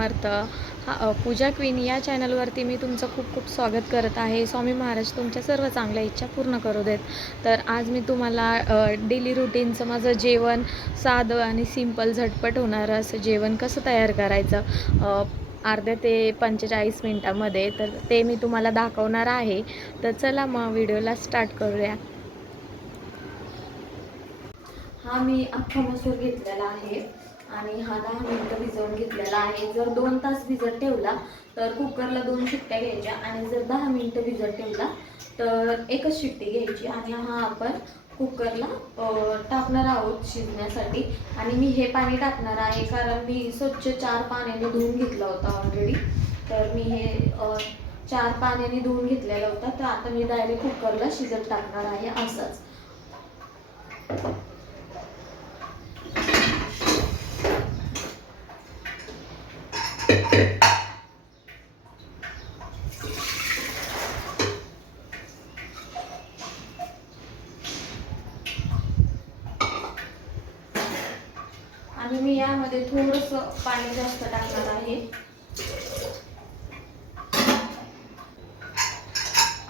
समर्थ. हा पूजा क्वीन या चॅनलवरती मी तुमचं खूप खूप स्वागत करत आहे. स्वामी महाराज तुमच्या सर्व चांगल्या इच्छा पूर्ण करू देत. तर आज मी तुम्हाला डेली रुटीनचं माझं जेवण साधं आणि सिंपल झटपट होणारं असं जेवण कसं तयार करायचं? अर्ध्या ते पंचेचाळीस मिनटामध्ये तर ते मी तुम्हाला दाखवणार आहे. तर चला मग व्हिडिओला स्टार्ट करूया. हा मी अख्खा मसूर घेतलेला आहे. आणि हा दहा मिनटं भिजवून घेतलेला आहे. जर दोन तास भिजत ठेवला तर कुकरला दोन शिट्ट्या घ्यायच्या आणि जर दहा मिनटं भिजत ठेवला तर एकच शिट्टी घ्यायची आणि हा आपण कुकरला टाकणार आहोत शिजण्यासाठी. आणि मी हे पाणी टाकणार आहे कारण मी स्वच्छ चार पाण्याने धुवून घेतला होता ऑलरेडी तर मी हे चार पाण्याने धुवून घेतलेला होता. तर आता मी डायरेक्ट कुकरला शिजत टाकणार आहे असंच. आणि मी यामध्ये थोडंसं पाणी जास्त टाकणार आहे.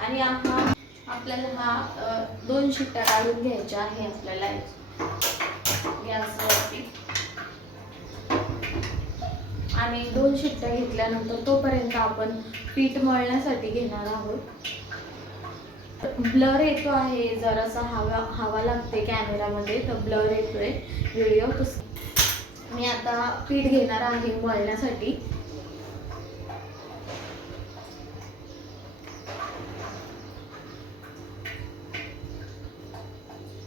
आणि हा आपल्याला हा दोन शिट्ट्या काढून घ्यायच्या आहे आपल्याला. गॅसवरती. आणि दोन शिट्ट्या घेतल्यानंतर तोपर्यंत आपण पीठ मळण्यासाठी घेणार आहोत. ब्लर येतो आहे जरासा हवा हवा लागते कॅमेरामध्ये तर ब्लर येतोय. व्हिडिओ मी आता पीठ घेणार आहे वळण्यासाठी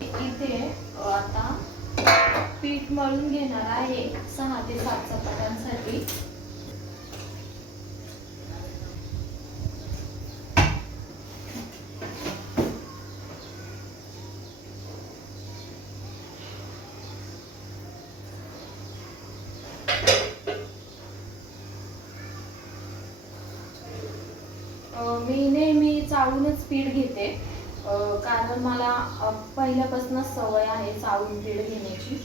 इथे आता पीठ मळून घेणार आहे सहा ते सात चपात्यांसाठी. कारण मला पहिल्यापासूनच सवय आहे चाळून पीठ घेण्याची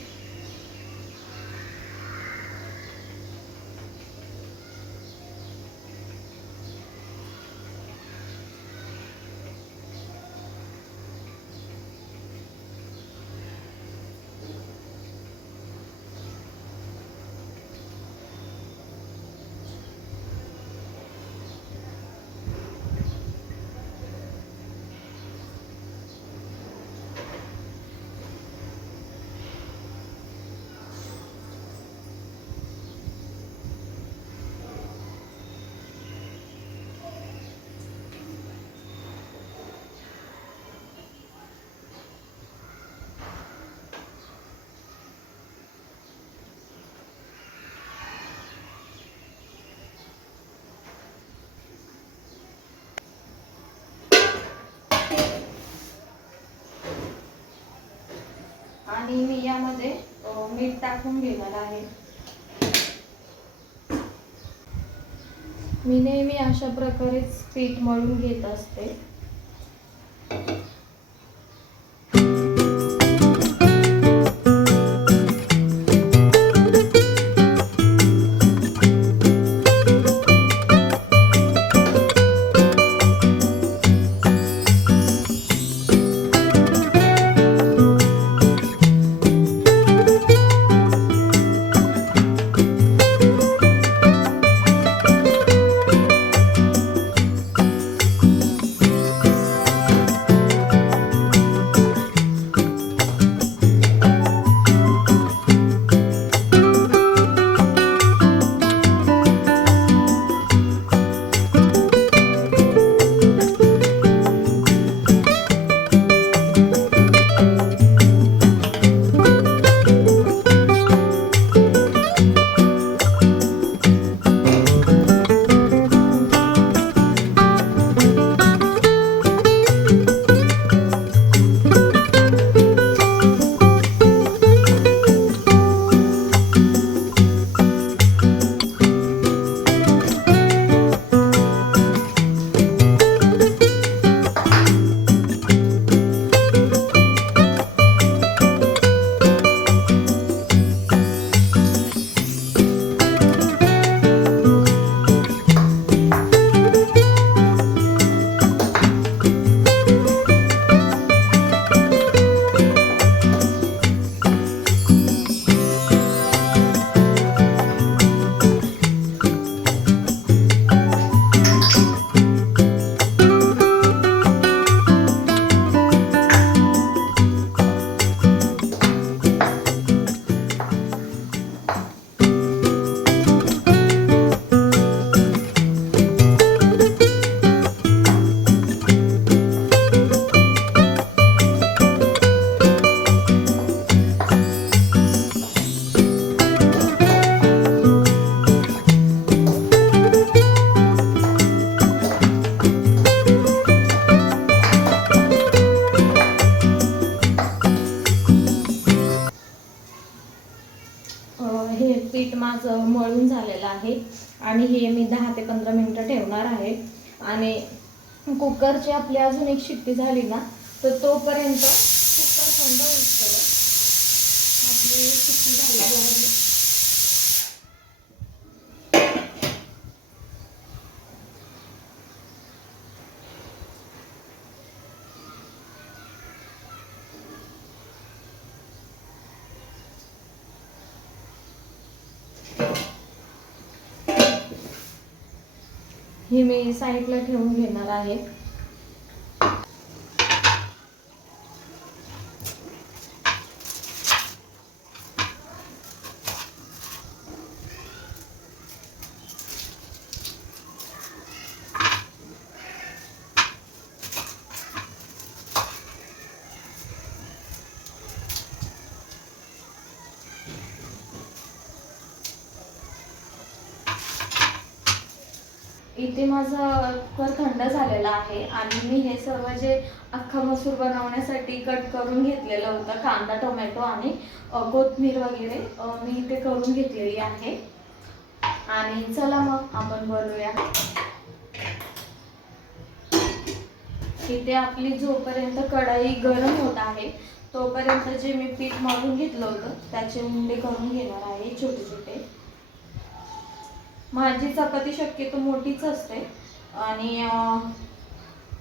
आणि मी यामध्ये मीठ टाकून घेणार आहे. मी नेहमी अशा प्रकारेच पीठ मळून घेत असते. आहे. आणि कुकरची आपली अजून एक शिट्टी झाली ना तर तोपर्यंत कुकर थंड होतं आपली शिट्टी झालेली आहे. हे मी साईडला ठेवून घेणार आहे. इथे माझा कुकर थंड झालेला आहे आणि मी हे सर्व जे अख्खा मसूर बनवण्यासाठी कट करून घेतलेलं होतं कांदा टोमॅटो आणि कोथमीर वगैरे मी इथे करून घेतलेली आहे. आणि चला मग आपण बनवूया. इथे आपली जोपर्यंत कढाई गरम होत आहे तोपर्यंत जे मी पीठ मळून घेतलं होतं त्याचे उंडे करून घेणार आहे छोटे छोटे माझी चपाती शक्यतो मोठीच असते. आणि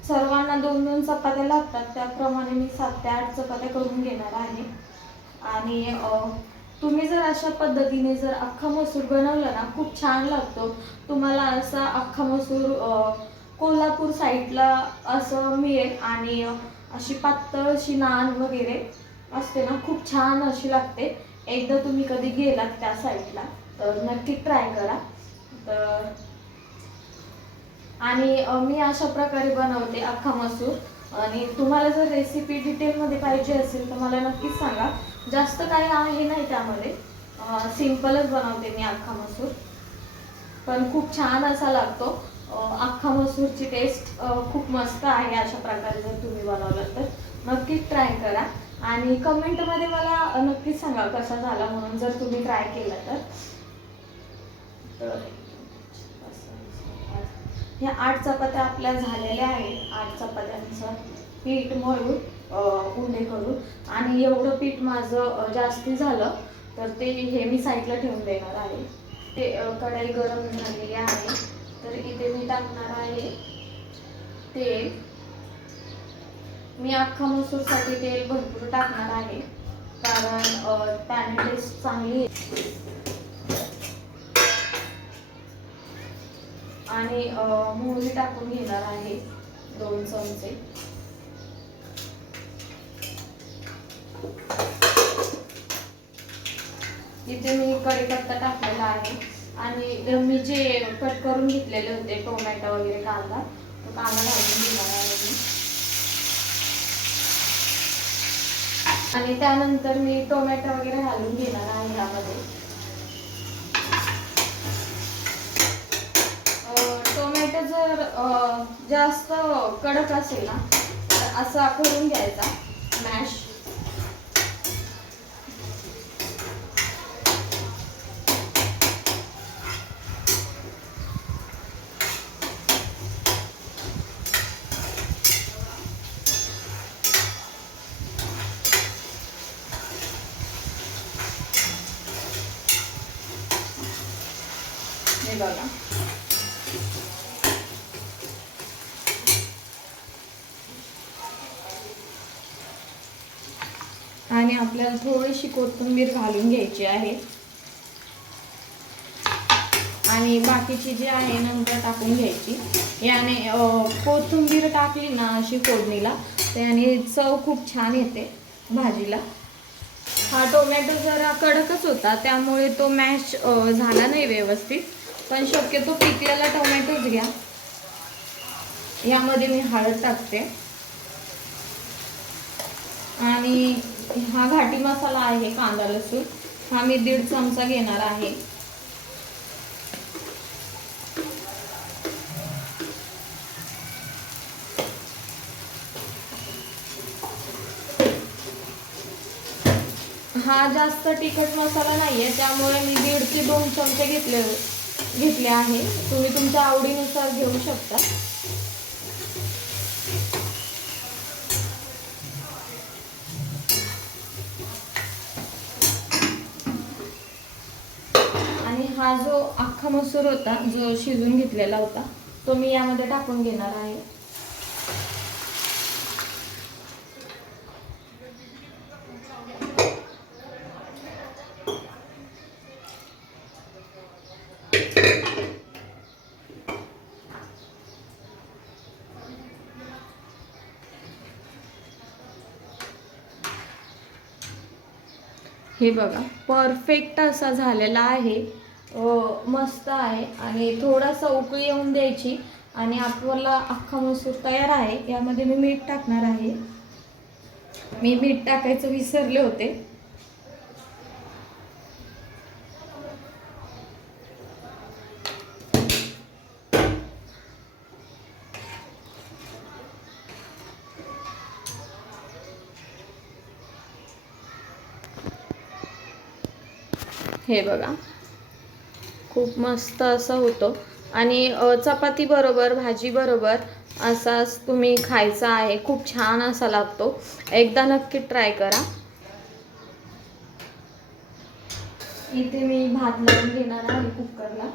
सर्वांना दोन दोन चपात्या लागतात. त्याप्रमाणे मी सात ते आठ चपात्या करून घेणार आहे. आणि तुम्ही जर अशा पद्धतीने जर अख्खा मसूर बनवला ना खूप छान लागतो. तुम्हाला असा अख्खा मसूर कोल्हापूर साईडला असं मिळेल. आणि अशी पातळ अशी नान वगैरे असते ना खूप छान अशी लागते. एकदा तुम्ही कधी गेलात त्या साईडला तर नक्की ट्राय करा. तर आणि मी अशा प्रकारे बनवते अख्खा मसूर. आणि तुम्हाला जर रेसिपी डिटेलमध्ये पाहिजे असेल तर मला नक्कीच सांगा. जास्त काही आहे नाही त्यामध्ये. सिम्पलच बनवते मी अख्खा मसूर. पण खूप छान असा लागतो. अख्खा मसूरची टेस्ट खूप मस्त आहे अशा प्रकारे जर तुम्ही बनवलं तर. नक्कीच ट्राय करा. आणि कमेंटमध्ये मला नक्कीच सांगा कसा झाला म्हणून जर तुम्ही ट्राय केला तर. तर ह्या आठ चपात्या आपल्या झालेल्या आहेत. आठ चपात्यांचं पीठ मळून उंडे करून. आणि एवढं पीठ माझं जास्ती झालं तर ते हे मी साईडला ठेवून देणार आहे. ते कढाई गरम झालेली आहे. तर इथे मी टाकणार आहे तेल. मी अख्खा मसूरसाठी तेल भरपूर टाकणार आहे. कारण त्याने टेस्ट चांगली आणि मोहरी टाकून घेणार आहे दोन चमचे. इथे मी कढीपत्ता टाकलेला आहे आणि मी जे कट करून घेतलेले होते टोमॅटो वगैरे कांदा तो कांदा घालून घेणार आहे मी. आणि त्यानंतर मी टोमॅटो वगैरे घालून घेणार आहे यामध्ये. जर जास्त कडक असेल ना तर असा करून घ्यायचा. मॅश हे बघा आणि आपल्याला थोडीशी कोथिंबीर घालून घ्यायची आहे. आणि बाकीची जी आहे नंतर टाकून घ्यायची. याने कोथिंबीर टाकली ना अशी फोडणीला त्याने चव खूप छान येते भाजीला. हा टोमॅटो जरा कडकच होता त्यामुळे तो मॅश झाला नाही व्यवस्थित. पण शक्यतो पिकलेला टोमॅटोच घ्या. यामध्ये मी हळद टाकते. आणि हा घाटी मसाला आहे कांदा लसूण. हा मी दीड चमचा घेणार आहे. हा जास्त तिखट मसाला नाही आहे त्यामुळे मी दीड ते दोन चमचे घेतले घेतले आहे. तुम्ही तुमच्या आवडीनुसार घेऊ शकता आणि हा जो अख्खा मसूर होता जो शिजून घेतलेला होता तो मी यामध्ये टाकून घेणार आहे. हे बघा परफेक्ट असा झालेला आहे. मस्त आहे. आणि थोडासा उकळी येऊन द्यायची. आणि आपला अख्खा मसूर तयार आहे. यामध्ये मी मीठ टाकणार आहे. मी मीठ टाकायचं विसरले होते. हे बघा. खूप मस्त असं होतं. आणि चपाती बरोबर भाजी बरोबर असाच तुम्ही खायचा आहे. खूप छान असा लागतो. एकदा नक्की ट्राय करा. इथे मी भात लावून घेणार आहे कुकरला.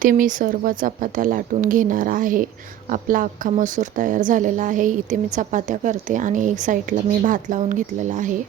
इथे मी सर्व चपात्या लाटून घेणार आहे. आपला अख्खा मसूर तयार झालेला आहे. इथे मी चपात्या करते आणि एक साईडला मी भात लावून घेतलेला आहे.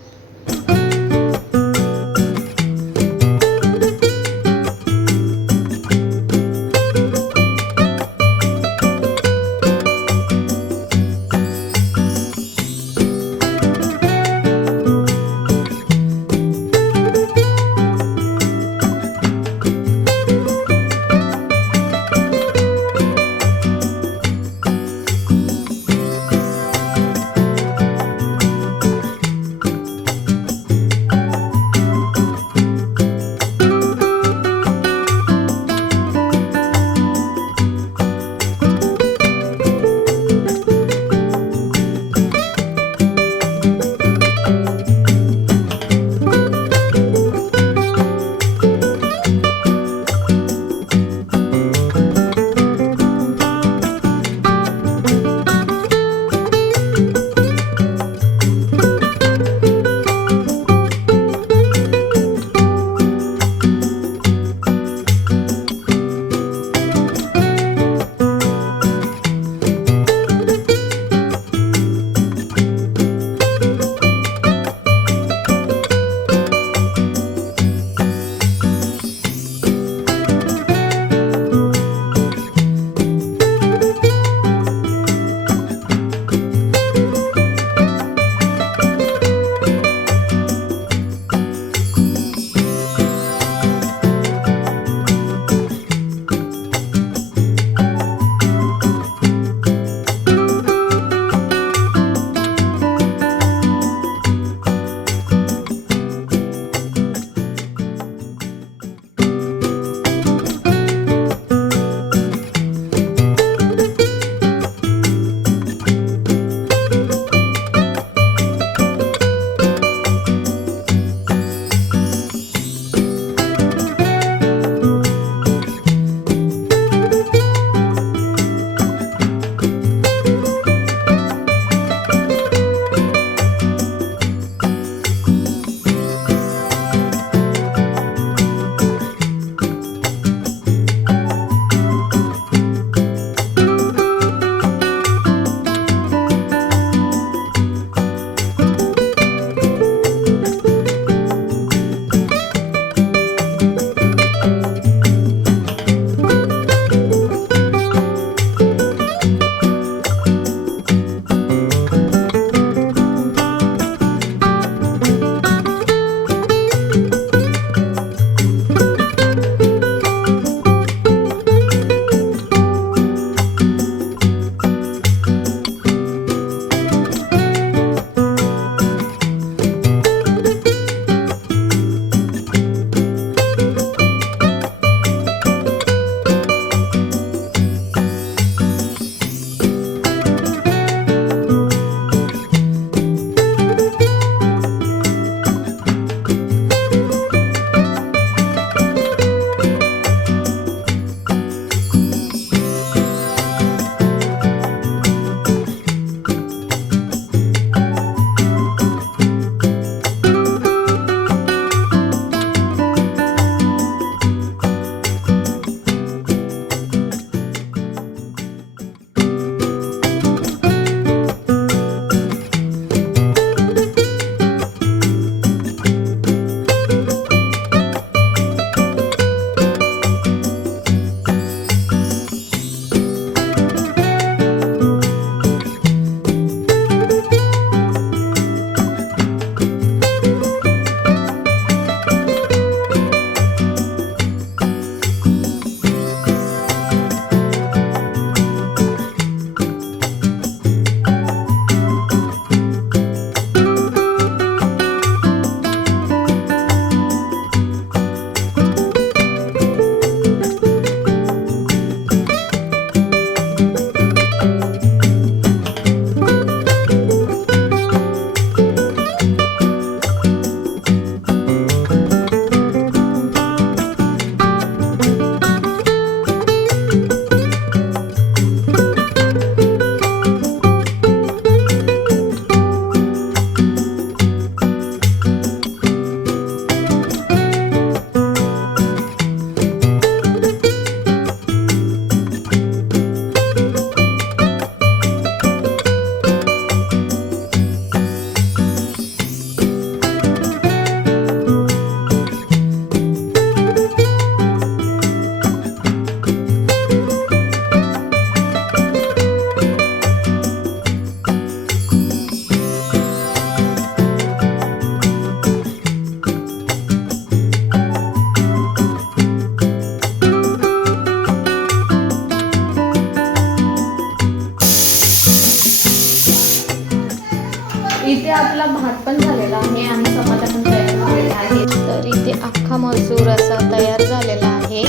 आपला भात पण झालेला आहे आणि चपात्या पण तयार झालेल्या आहेत तर इथे अख्खा मसूर असा तयार झालेला आहे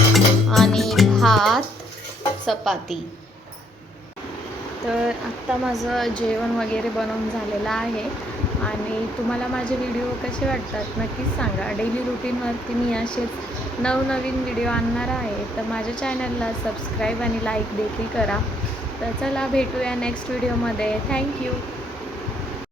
आणि भात चपाती. तर आत्ता माझं जेवण वगैरे बनवून झालेलं आहे आणि तुम्हाला माझे व्हिडिओ कसे वाटतात नक्कीच सांगा. डेली रुटीनवरती मी असेच नवनवीन व्हिडिओ आणणार आहे. तर माझ्या चॅनलला सबस्क्राईब आणि लाईक देखील करा. तर चला भेटूया नेक्स्ट व्हिडिओमध्ये थँक्यू